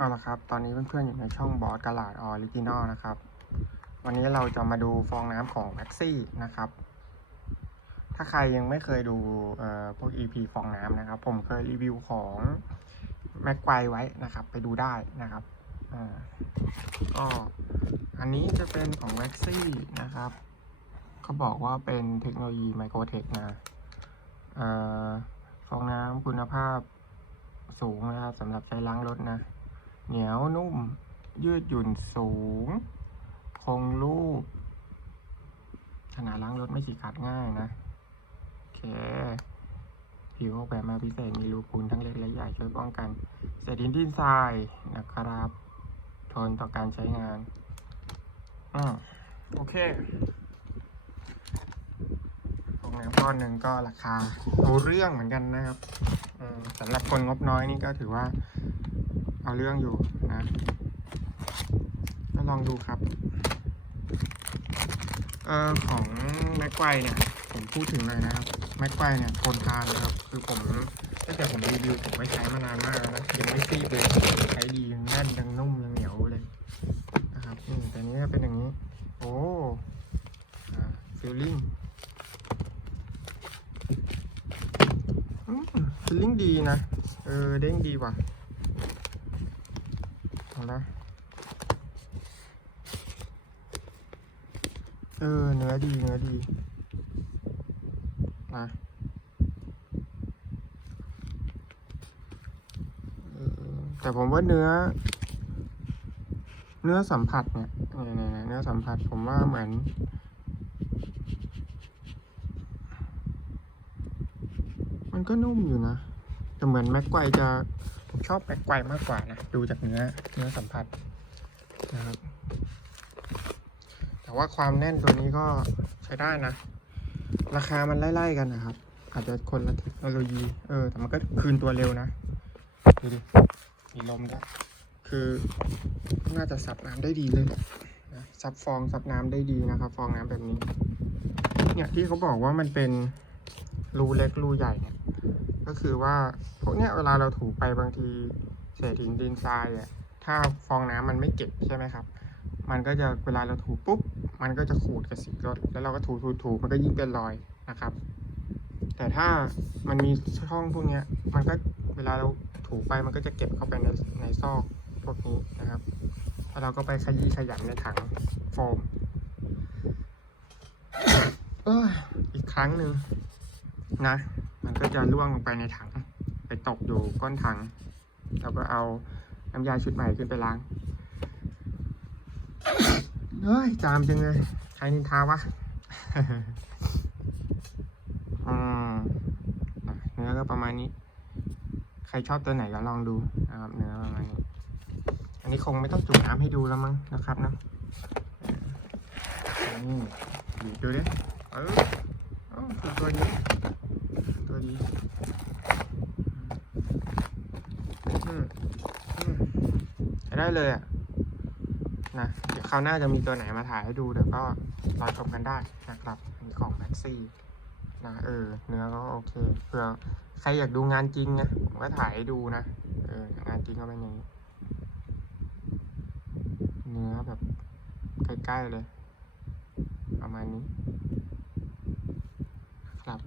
เอาละครับ ตอนนี้เพื่อนๆอยู่ในช่องบอสกาลาดออริจินอลนะครับ วันนี้เราจะมาดูฟองน้ำของแม็กซี่นะครับ ถ้าใครยังไม่เคยดูเอ่อพวก EP ฟองน้ำนะครับ ผมเคยรีวิวของแม็กไกวไว้นะครับ ไปดูได้นะครับอ่าก็อันนี้จะเป็นของแม็กซี่นะครับเขาบอกว่าเป็นเทคโนโลยีไมโครเทคนะฟองน้ำคุณภาพสูงนะครับสำหรับใช้ล้างรถนะ เหนียวนุ่ม ยืดหยุ่นสูง คงรูป ขนาดล้างรถไม่ฉีกขาดง่ายนะ โอเค ผิวออกแบบมาพิเศษมีรูพูนทั้งเล็กและใหญ่ช่วยป้องกันเศษดินดินทรายนะครับ ทนต่อการใช้งานอืมโอเคฟองน้ำก้อนหนึ่งก็ราคาเอาเรื่องเหมือนกันนะครับสำหรับคนงบน้อยนี่ก็ถือว่า เอาเรื่องอยู่นะก็ลองดูครับเอ่อของแม็กไกวเนี่ย ผมพูดถึงเลยนะครับแม็กไกวเนี่ยทนทานนะครับ คือผมตั้งแต่ผมรีวิวผมไม่ใช้มานานมากแล้วนะยังไม่ซีดเลยใช้ดียังแน่นยังนุ่มยังเหนียวเลยนะครับอืมแต่นี้เป็นอย่างนี้ โอ้อ่ฟิลลิ่งฟิลลิ่งดีนะ เออเด้งดีว่ะ เอาละเออ เนื้อดีเนื้อดีนะแต่ผมว่าเนื้อ เนื้อสัมผัสเนี่ยเนื้อสัมผัสผมว่าเหมือนมันก็นุ่มอยู่นะ แต่เหมือนแม็กไกวจะผมชอบแม็กไกวมากกว่านะ ดูจากเนื้อเนื้อสัมผัสนะครับ แต่ว่าความแน่นตัวนี้ก็ใช้ได้นะ ราคามันไล่ๆกันนะครับ อาจจะคนละเทคโนโลยี เออ แต่มันก็คืนตัวเร็วนะ ดูดิ มีลมด้วย คือน่าจะซับน้ำได้ดีเลยแหละนะซับฟองซับน้ำได้ดีนะครับ ฟองน้ำแบบนี้ เนี่ยที่เขาบอกว่ามันเป็นรูเล็กรูใหญ่เนี่ย ก็คือว่าพวกเนี้ยเวลาเราถูไปบางทีเศษหินดินทรายอะถ้าฟองน้ำมันไม่เก็บใช่ไหมครับ มันก็จะเวลาเราถูปุ๊บ มันก็จะขูดกับสีรถแล้วเราก็ถูถูถูมันก็ยิ่งเป็นรอยนะครับ แต่ถ้ามันมีช่องพวกเนี้ยมันก็เวลาเราถูไปมันก็จะเก็บเข้าไปในในซอกพวกนี้นะครับแล้วเราก็ไปขยี้ขยำในถังโฟมออีกครั้งหนึ่งนะ มันก็จะล่วงลงไปในถัง ไปตกอยู่ก้นถังแล้วก็เอาน้ำยาชุดใหม่ขึ้นไปล้าง เฮ้ย จามจังเลย ใครนินทาวะเนื้อก็ประมาณนี้ ใครชอบตัวไหนก็ลองดูนะครับเนื้อประมาณนี้ อันนี้คงไม่ต้องจุ่มน้ำให้ดูแล้วมั้งนะครับนะนี่ดูดิเออ ตัวนี้ใช้ได้เลยอะนะเดี๋ยวคราวหน้าจะมีตัวไหนมาถ่ายให้ดูเดี๋ยวก็รอชมกันได้นะครับอันนี้ของแม็กซี่นะเออ เนื้อก็โอเคเผื่อใครอยากดูงานจริงนะผมก็ถ่ายให้ดูนะเอองานจริงก็เป็นอย่างนี้เนื้อแบบใกล้ๆเลย ประมาณนี้ครับ